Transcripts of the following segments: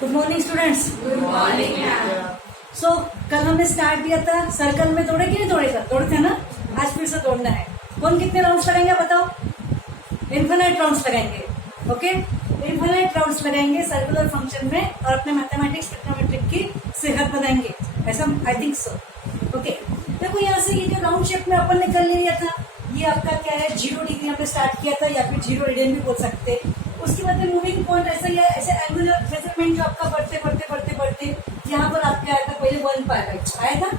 Good morning students. Good morning ma'am. So कल हमने start किया था सर्कल में तोड़े कि नहीं तोड़ेगा, तोड़े थे ना। आज फिर से तोड़ना है। कौन कितने राउंड्स लगाएंगे बताओ? इन्फिनाइट राउंड्स लगाएंगे। ओके, इन्फिनाइट राउंड्स लगाएंगे सर्कुलर फंक्शन में और अपने मैथमेटिक्स ट्रिग्नोमेट्रिक की सेहत बनाएंगे, ऐसा आई थिंक सो। ओके, देखो यहाँ से ये जो राउंड शेप में अपन ने कर लिया था, ये आपका क्या है, 0 डिग्री हमने स्टार्ट किया था या फिर 0 रेडियन भी बोल सकते हैं। उसके बाद में मूविंग पॉइंट ऐसा या ऐसे एंगुलर मेजरमेंट जो आपका बढ़ते बढ़ते बढ़ते बढ़ते यहाँ पर आपके आया था, पहले 1 पाई आया था,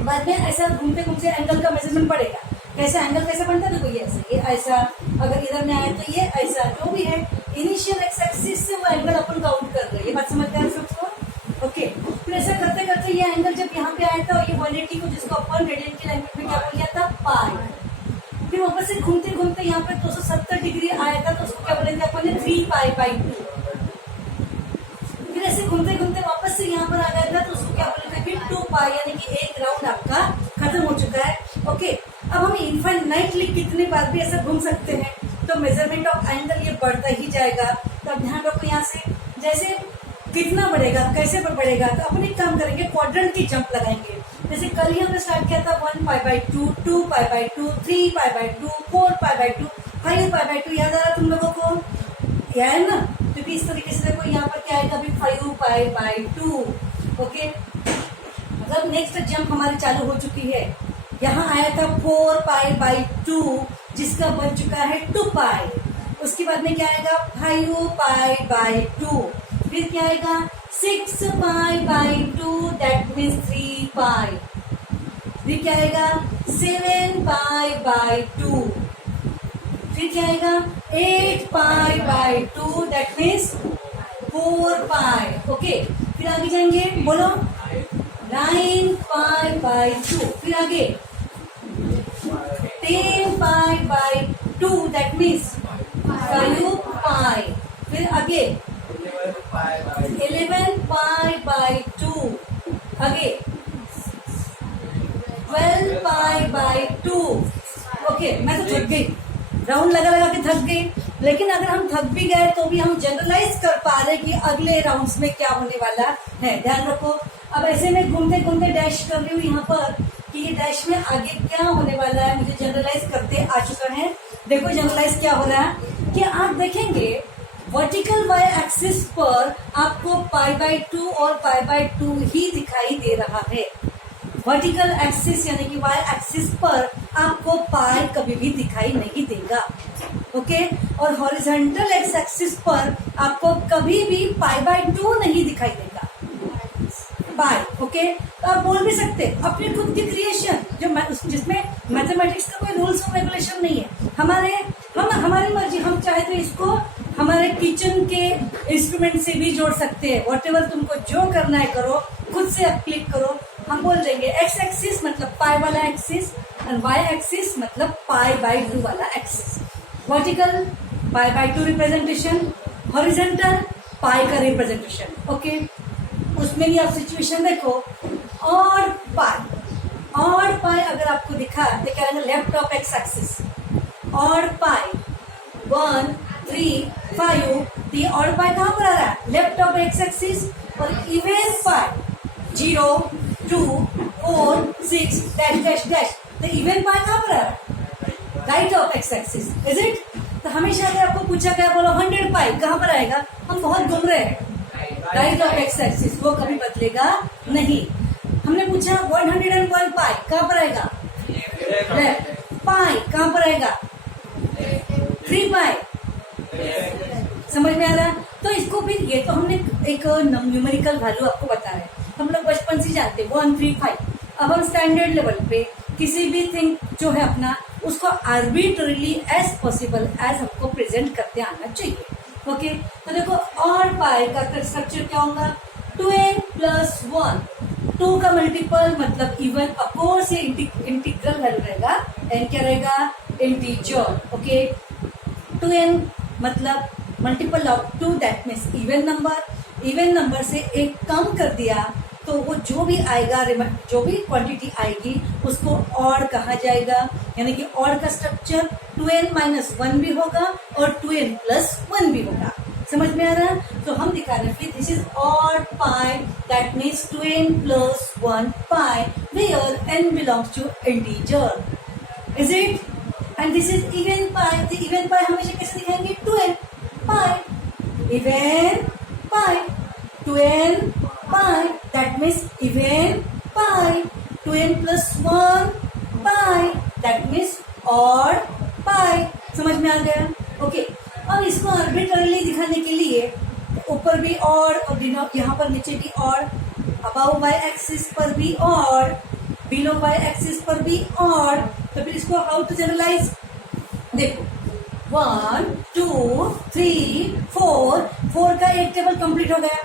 बाद में ऐसा घूमते घूमते एंगल का मेजरमेंट पड़ेगा। कैसे एंगल कैसे बनता है, देखो ये ऐसे, ये ऐसा, अगर इधर में आया तो ये ऐसा, जो भी है इनिशियल एक्स एक्सिस से वो एंगल अपन काउंट कर रहे हैं। ये बात समझ गए सबको? ओके, फिर ऐसा करते करते ये एंगल जब यहाँ पे आया था, ये 180 को जिसको अपन रेडियन की लैंग्वेज में क्या बोल दिया था, पाई। फिर वापस से घूमते घूमते यहाँ पे 270 डिग्री आया था, तो उसको क्या बोलेंगे अपन ने, 3 पाई बाई 2। फिर ऐसे घूमते घूमते वापस से यहाँ पर आ गया था, तो उसको क्या बोलेंगे फिर 2 पाई, यानी कि एक राउंड आपका खत्म हो चुका है। ओके, अब हम इनफाइनाइटली कितने बार भी ऐसा घूम सकते हैं, तो मेजरमेंट ऑफ एंगल ये बढ़ता ही जाएगा। तो अब ध्यान रखो यहाँ से, जैसे कितना बढ़ेगा, कैसे बढ़ेगा, तो अपन एक काम करेंगे, क्वाड्रेंट की जंप लगाएंगे। जैसे कल ही हमने स्टार्ट किया था 1 pi by 2, 2 pi by 2, 3 pi by 2, 4 pi by 2, 5 pi by 2। याद आ रहा तुम लोगों को? याद है ना? क्योंकि इस तरीके से देखो यहाँ पर क्या आएगा, अभी 5 पाई बाई 2। ओके, मतलब नेक्स्ट जंप हमारी चालू हो चुकी है। यहाँ आया था 4 पाई बाई 2, जिसका बन चुका है 2 पाई। उसके बाद में क्या आएगा, 5 पाई बाई 2। फिर क्या आएगा, 6 पाई बाई 2, दैट मीन्स 3 पाई। फिर क्या आएगा, 7 पाई बाई 2। फिर क्या आएगा, 8 पाई by 2, that means 4 pi. Okay, फिर आगे जाएंगे, बोलो, 9 पाई बाई 2। फिर आगे 10 पाई बाई 2, दैट मीन्स 5 पाई। फिर आगे 11 पाई बाई 2। आगे 12 पाई बाई 2। ओके, मैं तो थक गई, राउंड लगा लगा के थक गई, लेकिन अगर हम थक भी गए तो भी हम जनरलाइज कर पा रहे कि अगले राउंड्स में क्या होने वाला है। ध्यान रखो, अब ऐसे में घूमते घूमते डैश कर रही हूँ यहाँ पर कि ये डैश में आगे क्या होने वाला है, मुझे जनरलाइज करते आ चुका है। देखो जनरलाइज क्या हो रहा है कि आप देखेंगे वर्टिकल वाई एक्सिस पर आपको पाई बाई 2 और पाई बाई 2 ही दिखाई दे रहा है। वर्टिकल एक्सिस यानी कि वाई एक्सिस पर आपको पाई कभी भी दिखाई नहीं देगा। ओके, और हॉरिजॉन्टल एक्स एक्सिस पर आपको कभी भी पाई बाई 2 नहीं दिखाई देगा, पाई। ओके, तो आप बोल भी सकते अपनी खुद की क्रिएशन, जो जिसमें मैथमेटिक्स का कोई रूल्स और रेगुलेशन नहीं है। हमारी मर्जी, हम चाहे तो इसको हमारे किचन के इंस्ट्रूमेंट से भी जोड़ सकते हैं। व्हाटएवर तुमको जो करना है करो, खुद से आप क्लिक करो। हम बोल देंगे एक्स एक्सिस मतलब पाई वाला एक्सिस, और वाई एक्सिस मतलब पाई बाई 2 वाला axis. Vertical pi by 2 representation, horizontal pi का रिप्रेजेंटेशन। ओके, उसमें भी आप सिचुएशन देखो, और पाई अगर आपको दिखा तो क्या रहेगा, लेफ्ट ऑफ एक्स एक्सिस, और पाई 1 3 5, तो ये और पाई कहाँ पर आ रहा है, लेफ्ट ऑफ एक्स एक्सिस। और इवन पाई 0 2 4 6 डैश डैश डैश, तो इवन पाई कहाँ पर आ रहा है, right of X axis, is it? तो हमेशा अगर आपको पूछा गया, बोलो 100 पाई कहाँ पर आएगा, हम बहुत घूम रहे हैं, राइट ऑफ एक्स एक्सिस, वो कभी बदलेगा नहीं। हमने पूछा 101 पाई कहाँ पर आएगा, लेफ्ट। पाई कहाँ पर आएगा, 3 पाई। समझ में आ रहा? तो इसको फिर, ये तो हमने एक न्यूमेरिकल वैल्यू आपको बता रहे हैं, हम लोग बचपन से जानते हैं 1 3 5। अब हम स्टैंडर्ड लेवल पे किसी भी थिंग जो है अपना, उसको आर्बिट्ररीली एज पॉसिबल एज हमको प्रेजेंट करते आना चाहिए। ओके, तो देखो, और पाई का स्ट्रक्चर क्या होगा, 2n प्लस 1, 2 का मल्टीपल मतलब इवन, अफकोर्स ये इंटीग्रल वैल्यू रहेगा, n क्या रहेगा, इंटीजर। ओके, 2n मतलब multiple of 2, that means even number. Even number से एक कम कर दिया तो वो जो भी आएगा, जो भी क्वांटिटी आएगी उसको ऑड कहा जाएगा, यानी कि ऑड का स्ट्रक्चर 2n माइनस 1 भी होगा और 2n प्लस 1 भी होगा। समझ में आ रहा है? तो हम दिखा रहे हैं कि this is odd pi, that means 2n plus 1 pi where n belongs to integer, is it? And this is even pi. तो इवन पाई हमेशा कैसे दिखाएंगे? 2n pi, even pi, 2n pi, that means even pi, 2n plus 1 pi, that means odd pi. समझ में आ गया? Okay, अब इसको arbitrarily दिखाने के लिए ऊपर भी और यहाँ पर नीचे भी और, अबाउ वाई एक्सिस पर भी और, बिलो वाई एक्सिस पर भी और। तो फिर इसको हाउ टू जनरलाइज? देखो 1 2 3 4, 4 का एक टेबल कंप्लीट हो गया।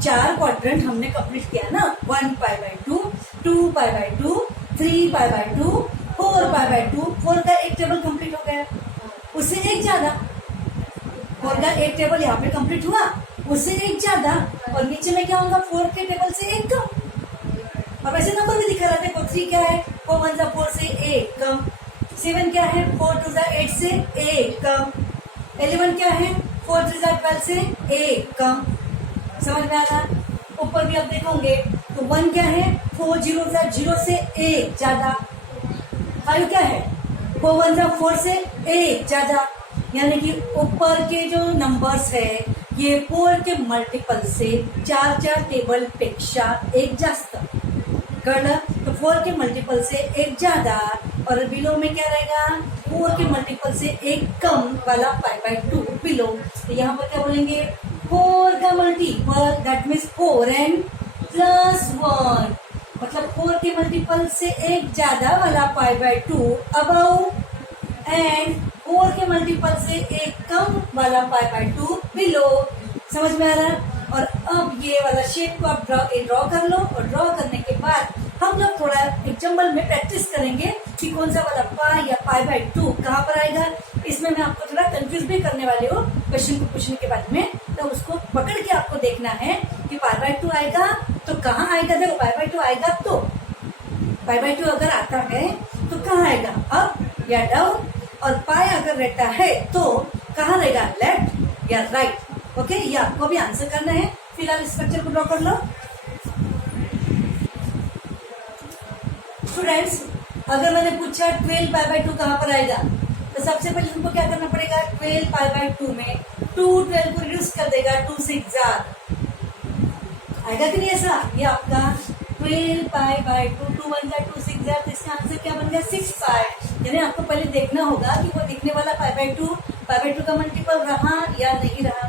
4 क्वाड्रेंट हमने कंप्लीट किया ना, 1 pi by 2, 2 pi by 2, 3 pi by 2, 4 pi by 2। 4 का एक टेबल कंप्लीट हो गया, उससे एक ज्यादा। 4 का एक टेबल यहाँ पे कंप्लीट हुआ, उससे एक ज्यादा। और नीचे में क्या होगा? 4 के टेबल से एक कम। और वैसे नंबर भी दिखा रहा था। 3 क्या है? 4 1 जा 4 से एक कम। 7 क्या है? 4 2 जा 8 से एक कम। 11 क्या है? 4 3 जा 12 से एक कम। समझ में आ रहा? ऊपर भी आप देखोगे तो 1 क्या है? 4 0 जा 0 से एक ज्यादा। 5 क्या है? 4 1 जा 4 से एक ज्यादा। यानी कि ऊपर के जो नंबर्स है ये 4 के मल्टीपल से 4 टेबल पेक्षा एक जास्त कळलं? तो 4 के मल्टीपल से एक ज्यादा। और बिलो में क्या रहेगा? 4 के मल्टीपल से एक कम वाला पाई बाई 2 बिलो। तो यहाँ पर क्या बोलेंगे? 4 का multiple, that means 4n plus 1, मतलब 4 के मल्टीपल से एक ज्यादा वाला पाई बाई 2 अबाउ, एंड 4 के मल्टीपल से एक कम वाला पाई बाई 2 बिलो। समझ में आ रहा है? और अब ये वाला शेप को आप ड्रॉ कर लो, और ड्रॉ करने के बाद हम लोग थोड़ा एग्जाम्पल में प्रैक्टिस करेंगे कि कौन सा वाला पाई या पाई बाई 2 कहाँ पर आएगा। इसमें मैं आपको थोड़ा कंफ्यूज भी करने वाली हूँ क्वेश्चन को पूछने के बाद में। तो उसको पकड़ के आपको देखना है कि पाई बाई 2 आएगा तो कहाँ आएगा। देखो पाई बाई 2 आएगा तो पाई बाई 2 अगर आता है तो कहाँ आएगा? अप या डाउन। और पाई अगर रहता है तो कहाँ रहेगा? लेफ्ट या राइट। ओके, ये आपको भी आंसर करना है। फिलहाल स्ट्रक्चर को ड्रॉ कर लो। स्टूडेंट्स, अगर मैंने पूछा 12 पाई बाई 2 कहाँ पर आएगा, तो सबसे पहले तुमको क्या करना पड़ेगा? 12 पाई बाई 2 में 2 12 को रिड्यूस कर देगा, 2 6 जार आएगा कि नहीं? ऐसा ये आपका 12 पाई बाई 2, 2 1 जा 2 6 जार। तो इसका आंसर क्या बन गया? 6 पाई। यानी आपको पहले देखना होगा कि वो दिखने वाला पाई बाई 2 का मल्टीपल रहा या नहीं रहा।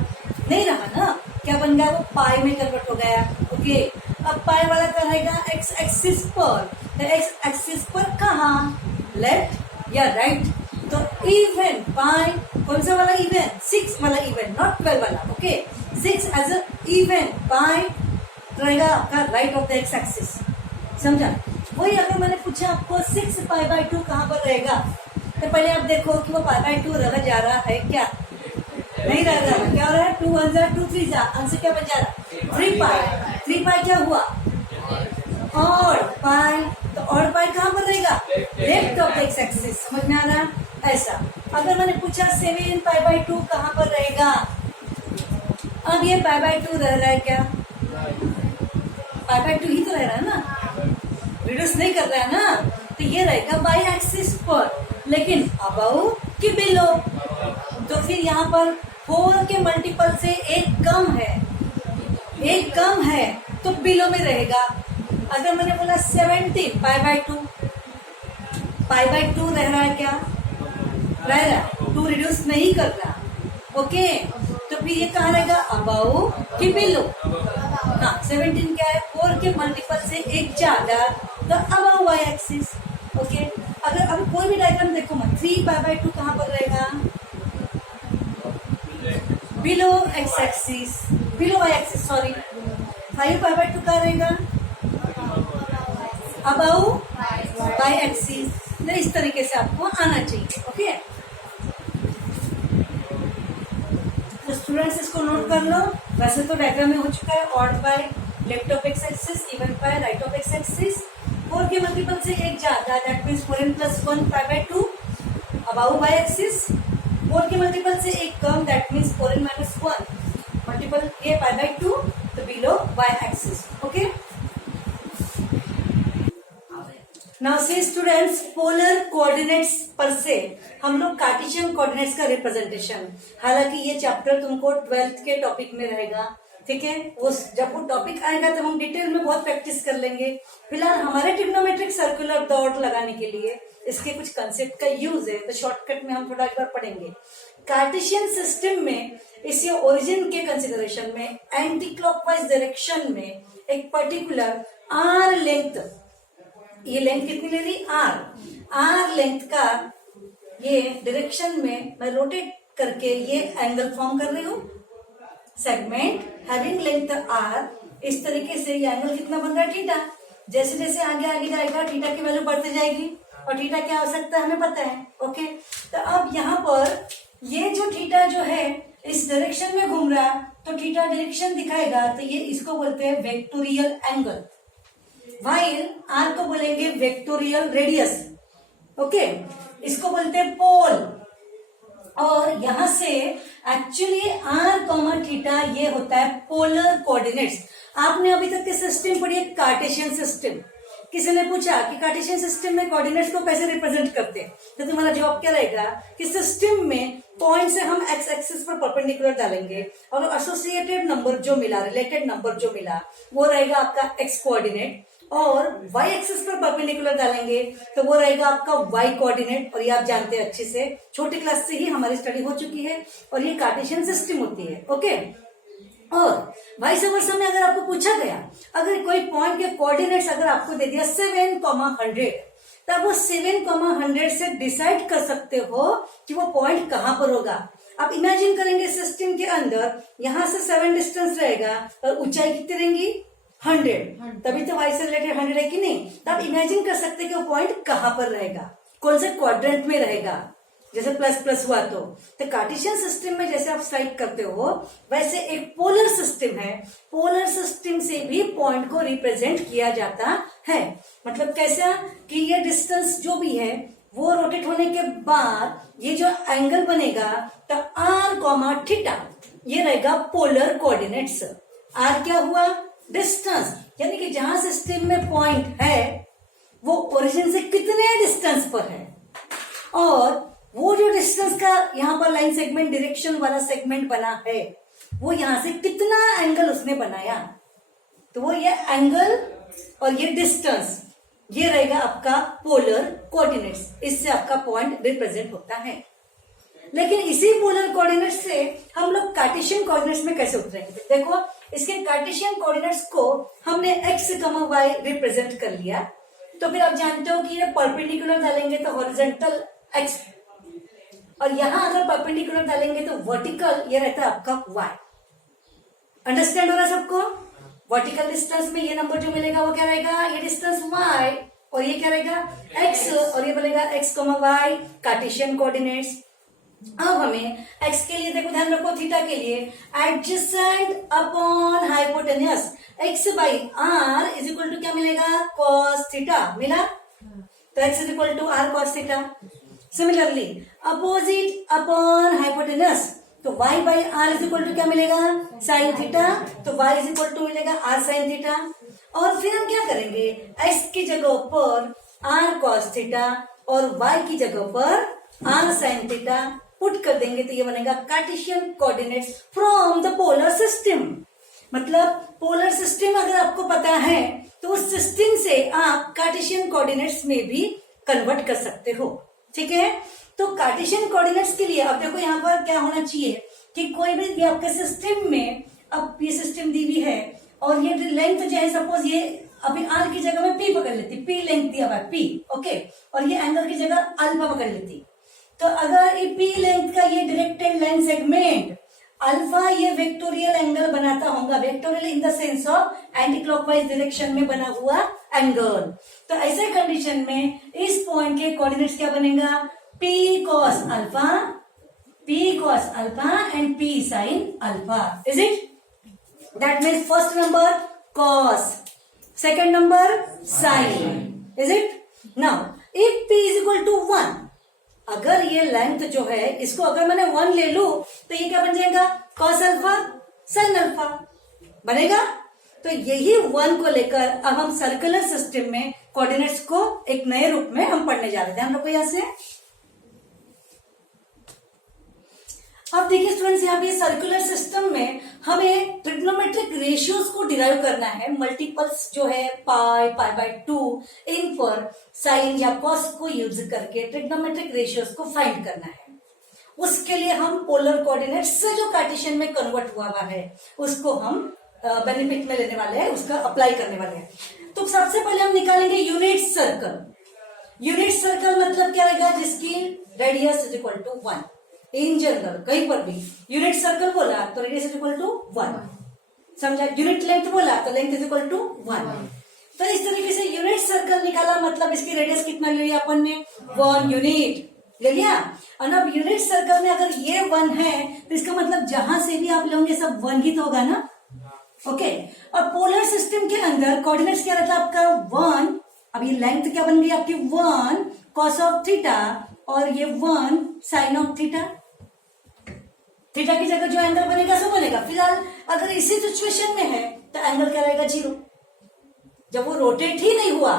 नहीं रहा ना, क्या बन गया? वो पाई में कन्वर्ट हो गया। ओके, अब पाई वाला क्या रहेगा? एक्स एक्सिस पर। तो एक्स एक्सिस पर कहाँ? लेफ्ट या राइट? तो इवन पाई, कौन सा वाला इवन? 6 वाला इवन, नॉट 12 वाला। Okay, 6 as a even pi रहेगा आपका right of the x axis. समझा? वही अगर मैंने पूछा आपको 6 पाई बाई 2 कहाँ पर रहेगा, तो पहले आप देखो कि वो पाई बाई 2 रह जा रहा है क्या? नहीं रह रहा है। क्या हो रहा है? 2 1 जा 2 3 जा, आंसर क्या बन जा रहा है? 3 पाई। 3 पाई क्या हुआ? और पाई। तो और पाई कहाँ पर रहेगा? Left of X axis. समझ में आ रहा? ऐसा। अगर मैंने पूछा 7 पाई बाई 2 कहाँ पर रहेगा, अब ये पाई बाई 2 रह रहा है क्या? पाई बाई 2 ही तो रह रहा है ना, रिड्यूस नहीं कर रहा है ना। तो ये रहेगा वाई एक्सिस पर, लेकिन अबव कि बिलो। तो फिर यहाँ पर 4 के मल्टीपल से एक कम है, एक कम है तो बिलो में रहेगा। अगर मैंने बोला 17 पाई बाई 2, पाई बाई 2 रह रहा है क्या? रह रहा है, 2 रिड्यूस नहीं कर रहा। ओके, तो फिर ये कहाँ रहेगा? अबव कि बिलो। हाँ, 17 क्या है? 4 के मल्टीपल से एक ज्यादा, तो अबव वाई एक्सिस। ओके, अगर अब कोई भी डायग्राम देखो मत, 3 पाई बाई 2 कहाँ पर रहेगा? Below x axis, below y axis, sorry. 5 pi by 2 कहाँ रहेगा? Above y axis. तो इस तरीके से आपको आना चाहिए। ओके, तो स्टूडेंट्स इसको नोट कर लो। वैसे तो डायग्राम में हो चुका है, odd pi left of X axis, even pi right of X axis, 4 के मल्टीपल से एक ज्यादा, that means 4n plus 1 pi by 2 about Y axis, 4 के मल्टीपल से एक कम, that means 4n minus 1 multiple ये पाई बाई 2 तो below y axis. Okay, now see students, polar coordinates पर से हम लोग कार्टेशियन कोऑर्डिनेट्स का रिप्रेजेंटेशन, हालांकि ये चैप्टर तुमको 12th के टॉपिक में रहेगा, ठीक है. वो जब वो टॉपिक आएगा तब हम डिटेल में बहुत प्रैक्टिस कर लेंगे. फिलहाल हमारे ट्रिग्नोमेट्रिक सर्कुलर डॉट लगाने के लिए इसके कुछ कंसेप्ट का यूज है, तो शॉर्टकट में हम थोड़ा एक बार पढ़ेंगे. कार्टेशियन सिस्टम में इसके ओरिजिन के कंसिडरेशन में एंटी क्लॉकवाइज डायरेक्शन में एक पर्टिकुलर आर लेंथ, ये लेंथ कितनी ले ली, आर लेंथ का ये डायरेक्शन में मैं रोटेट करके ये एंगल फॉर्म कर रही हूँ. सेगमेंट हैविंग लेंथ आर, इस तरीके से ये एंगल कितना बन रहा है, थीटा. जैसे जैसे आगे आगे जाएगा थीटा की वैल्यू बढ़ती जाएगी, और थीटा क्या हो सकता है हमें पता है. ओके, तो अब यहाँ पर ये जो थीटा जो है इस डायरेक्शन में घूम रहा, तो थीटा डायरेक्शन दिखाएगा, तो ये इसको बोलते हैं वेक्टोरियल एंगल. वाइल आर को बोलेंगे वेक्टोरियल रेडियस. ओके, इसको बोलते हैं पोल. और यहां से एक्चुअली आर कॉमा थीटा ये होता है पोलर कोऑर्डिनेट्स. आपने अभी तक के सिस्टम पढ़ी है कार्टेशियन सिस्टम. किसी ने पूछा कि कार्टेशियन सिस्टम में कोऑर्डिनेट्स को कैसे रिप्रेजेंट करते हैं, तो तुम्हारा जवाब क्या रहेगा कि सिस्टम में पॉइंट से हम एक्स एक्सिस पर परपेंडिकुलर डालेंगे और एसोसिएटेड नंबर जो मिला, रिलेटेड नंबर जो मिला, वो रहेगा आपका एक्स कोऑर्डिनेट. और y एक्सिस पर परपेंडिकुलर डालेंगे तो वो रहेगा आपका y कोऑर्डिनेट. और ये आप जानते हैं अच्छे से, छोटी क्लास से ही हमारी स्टडी हो चुकी है, और ये कार्टेशियन सिस्टम होती है. ओके, और वाइस वर्सा में अगर आपको पूछा गया, अगर कोई पॉइंट के कोऑर्डिनेट्स अगर आपको दे दिया 7,100, तब वो 7,100 से डिसाइड कर सकते हो कि वो पॉइंट कहां पर होगा. आप इमेजिन करेंगे सिस्टम के अंदर यहां से 7 डिस्टेंस रहेगा और ऊंचाई कितनी रहेंगी 100, तभी तो वाई से रिलेटेड 100 है कि नहीं. तो आप इमेजिन कर सकते हैं कि वो पॉइंट कहां पर रहेगा, कौन से क्वाड्रेंट में रहेगा. जैसे प्लस प्लस हुआ तो कार्टेशियन सिस्टम में जैसे आप स्लाइड करते हो, वैसे एक पोलर सिस्टम है. पोलर सिस्टम से भी पॉइंट को रिप्रेजेंट किया जाता है. मतलब कैसा कि ये डिस्टेंस जो भी है वो रोटेट होने के बाद ये जो एंगल बनेगा, तो आर कॉमा थीटा ये रहेगा पोलर कोऑर्डिनेट्स. आर क्या हुआ, डिस्टेंस, यानी कि जहां सिस्टम में पॉइंट है वो ओरिजिन से कितने डिस्टेंस पर है, और वो जो डिस्टेंस का यहाँ पर लाइन सेगमेंट डायरेक्शन वाला सेगमेंट बना है, वो यहां से कितना एंगल उसने बनाया. तो वो ये एंगल और ये डिस्टेंस ये रहेगा आपका पोलर कोऑर्डिनेट्स. इससे आपका पॉइंट रिप्रेजेंट होता है. लेकिन इसी पोलर कोऑर्डिनेट्स से हम लोग कार्टेशियन कोऑर्डिनेट्स में कैसे उतरेंगे. देखो, इसके कार्टेशियन कोऑर्डिनेट्स को हमने एक्स कमा वाई रिप्रेजेंट कर लिया, तो फिर आप जानते हो कि ये परपेंडिकुलर डालेंगे तो हॉरिजॉन्टल एक्स, और यहां अगर परपेंडिकुलर डालेंगे तो वर्टिकल ये रहता है आपका वाई. अंडरस्टैंड हो रहा है सबको. वर्टिकल डिस्टेंस में ये नंबर जो मिलेगा वो क्या रहेगा, ये डिस्टेंस वाई, और ये क्या रहेगा एक्स, और ये बोलेगा x comma y Cartesian coordinates. अब हमें x के लिए देखो, ध्यान रखो, थीटा के लिए adjacent upon hypotenuse x by r is equal to क्या मिलेगा, cos थीटा मिला, तो x is equal to r cos theta. Similarly opposite upon hypotenuse, तो y by r is equal to क्या मिलेगा, sin थीटा, तो y इज इक्वल टू मिलेगा r sin theta. और फिर हम क्या करेंगे, x की जगह पर r cos थीटा और y की जगह पर r sin थीटा पुट कर देंगे, तो ये बनेगा Cartesian coordinates from the polar system. मतलब पोलर सिस्टम अगर आपको पता है तो उस सिस्टम से आप कार्टेशियन कोऑर्डिनेट्स में भी कन्वर्ट कर सकते हो. ठीक है, तो कार्टेशियन कोऑर्डिनेट्स के लिए अब देखो यहाँ पर क्या होना चाहिए कि कोई भी आपके सिस्टम में, अब ये सिस्टम दी हुई है और ये लेंथ जो है, सपोज ये अभी आर की जगह में पी पकड़ लेती, पी लेंथ दिया हुआ पी, ओके, और ये एंगल की जगह अल्फा पकड़ लेती. तो अगर ये पी लेंथ का ये डायरेक्टेड लाइन सेगमेंट अल्फा ये वेक्टोरियल एंगल बनाता होगा, vectorial in the sense of anti clockwise direction में बना हुआ एंगल, तो ऐसे कंडीशन में इस पॉइंट के कोऑर्डिनेट्स क्या बनेगा, p cos alpha and p sin alpha. Is it? That means first number cos, second number sin. Is it? Now if p is equal to 1, अगर ये लेंथ जो है इसको अगर मैंने 1 ले लू तो ये क्या बन जाएगा, कॉस अल्फा, sin अल्फा बनेगा। तो यही 1 को लेकर अब हम सर्कुलर सिस्टम में कोऑर्डिनेट्स को एक नए रूप में हम पढ़ने जा रहे हैं। ध्यान रखो यहां से। अब देखिए स्टूडेंट्स, यहाँ पे सर्कुलर सिस्टम में हमें ट्रिग्नोमेट्रिक रेशियोज को डिराइव करना है। मल्टीपल्स जो है पाई, पाई बाय 2, इन पर साइन या कॉस को यूज करके ट्रिग्नोमेट्रिक रेशियोज को फाइंड करना है। उसके लिए हम पोलर कोऑर्डिनेट्स से जो कार्टेशियन में कन्वर्ट हुआ है उसको हम बेनिफिट में लेने वाले हैं, उसका अप्लाई करने वाले हैं। तो सबसे पहले हम निकालेंगे यूनिट सर्कल। यूनिट सर्कल मतलब क्या रहेगा? जिसकी radius is equal to 1। In general कहीं पर भी यूनिट सर्कल बोला तो रेडियस इज इक्वल टू 1, समझा? यूनिट लेंथ बोला तो लेंथ इज इक्वल टू 1। तो इस तरीके से यूनिट सर्कल निकाला, मतलब इसकी रेडियस कितना ले लिया अपन ने? 1 यूनिट ले लिया। और अब यूनिट सर्कल में अगर ये 1 है तो इसका मतलब जहां से भी आप लोगे सब 1 ही तो होगा ना। ओके। और पोलर सिस्टम के अंदर कोऑर्डिनेट्स क्या रहता है आपका? 1। अब ये लेंथ क्या बन गई आपकी? 1 cos ऑफ थीटा और ये 1 sin ऑफ थीटा। थीटा की जगह जो एंगल बनेगा सो बनेगा। फिलहाल अगर इसी सिचुएशन में है तो एंगल क्या रहेगा? 0। जब वो रोटेट ही नहीं हुआ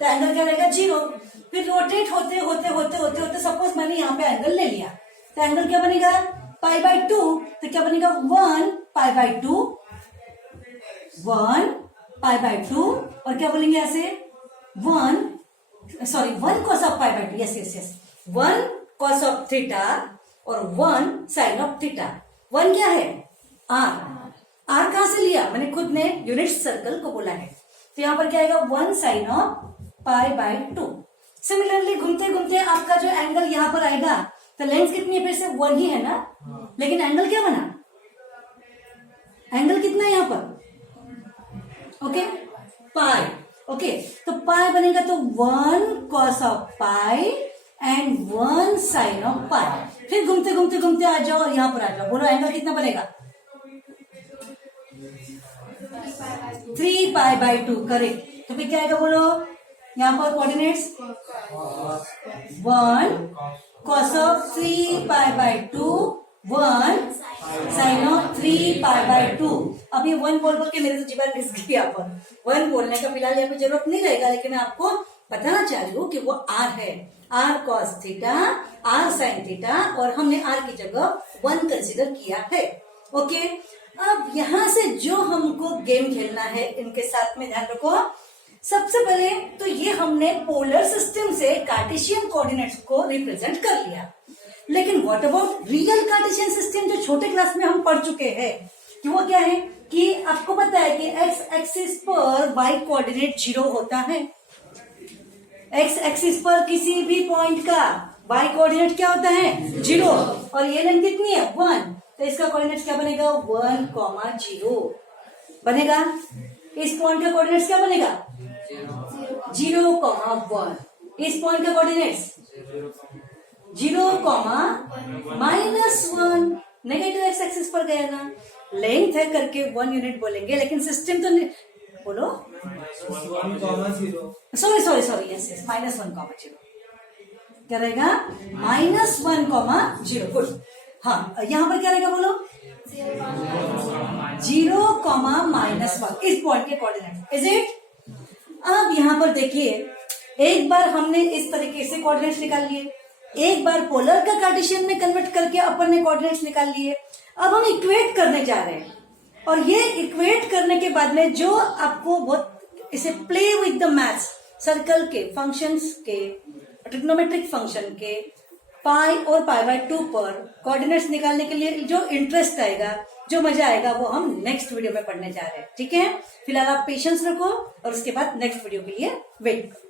तो एंगल क्या रहेगा? 0। फिर रोटेट होते होते होते होते होते सपोज मैंने यहाँ पे एंगल ले लिया तो एंगल क्या बनेगा? Pi by 2। तो क्या बनेगा? 1 पाई बाय 2, 1 पाई बाय 2 और क्या बोलेंगे ऐसे? 1 cos of pi by 2। Yes 1 cos of theta और 1 sin ऑफ थीटा। 1 क्या है? r कहां से लिया? मैंने खुद ने यूनिट सर्कल को बोला है। तो यहां पर क्या आएगा? 1 sin of pi by 2। Similarly घूमते घूमते आपका जो एंगल यहां पर आएगा तो लेंथ कितनी है? फिर से 1 ही है ना, लेकिन एंगल क्या बना? एंगल कितना है यहां पर? ओके, पाई। ओके, तो पाई बनेगा तो 1 cos of pi and 1 sin of pi. फिर घूमते घूमते घूमते आ जाओ, यहां पर आ जाओ, बोलो एंगल कितना बनेगा? 3 पाई बाय 2। करेक्ट। तो फिर क्या आएगा बोलो? यहां पर coordinates 1 cos of 3 pi by 2, 1 sin of 3 pi by 2। अब ये 1 बोल के मेरे से जीवन घिस गई। यहाँ पर 1 बोलने का फिलहाल यहाँ पे जरूरत नहीं रहेगा, लेकिन मैं आपको बताना चाह रही हूँ कि वो r है। r cos theta, r sin theta, और हमने r की जगह 1 कंसिडर किया है। ओके। अब यहां से जो हमको गेम खेलना है इनके साथ में, ध्यान रखो। सबसे पहले तो ये हमने पोलर सिस्टम से कार्टेशियन कोऑर्डिनेट्स को रिप्रेजेंट कर लिया, लेकिन what about real Cartesian system जो छोटे क्लास में हम पढ़ चुके हैं कि वो क्या है कि आपको पता है कि एक्स एक्सिस पर वाई कोऑर्डिनेट 0 होता है। एक्स एक्सिस पर किसी भी पॉइंट का वाई कोऑर्डिनेट क्या होता है? 0। और ये लेंथ कितनी है? 1। तो इसका कोऑर्डिनेट क्या बनेगा? 1, 0 बनेगा। इस पॉइंट का कोऑर्डिनेट क्या बनेगा? 0, 1। इस पॉइंट का कोऑर्डिनेट 0, -1। नेगेटिव एक्स एक्सिस पर गया ना, लेंथ है करके 1 यूनिट बोलेंगे, लेकिन सिस्टम तो बोलो सॉरी यस -1, 0 क्या रहेगा? -1, 0। गुड। हाँ, यहां पर क्या रहेगा बोलो? 0, -1। इस पॉइंट के कोऑर्डिनेट इज इट। अब यहां पर देखिए, एक बार हमने इस तरीके से कोऑर्डिनेट्स निकाल लिए, एक बार पोलर का कार्टेशियन में कन्वर्ट करके अपन ने कोऑर्डिनेट्स निकाल लिए। अब हम इक्वेट करने जा रहे हैं, और ये इक्वेट करने के बाद में जो आपको बहुत इसे play with the maths, circle के फंक्शंस के, ट्रिग्नोमेट्रिक फंक्शन के पाई और पाई बाय 2 पर कोऑर्डिनेट्स निकालने के लिए जो इंटरेस्ट आएगा, जो मजा आएगा, वो हम नेक्स्ट वीडियो में पढ़ने जा रहे हैं। ठीक है, फिलहाल आप पेशेंस रखो और उसके बाद नेक्स्ट वीडियो के लिए वेट करो।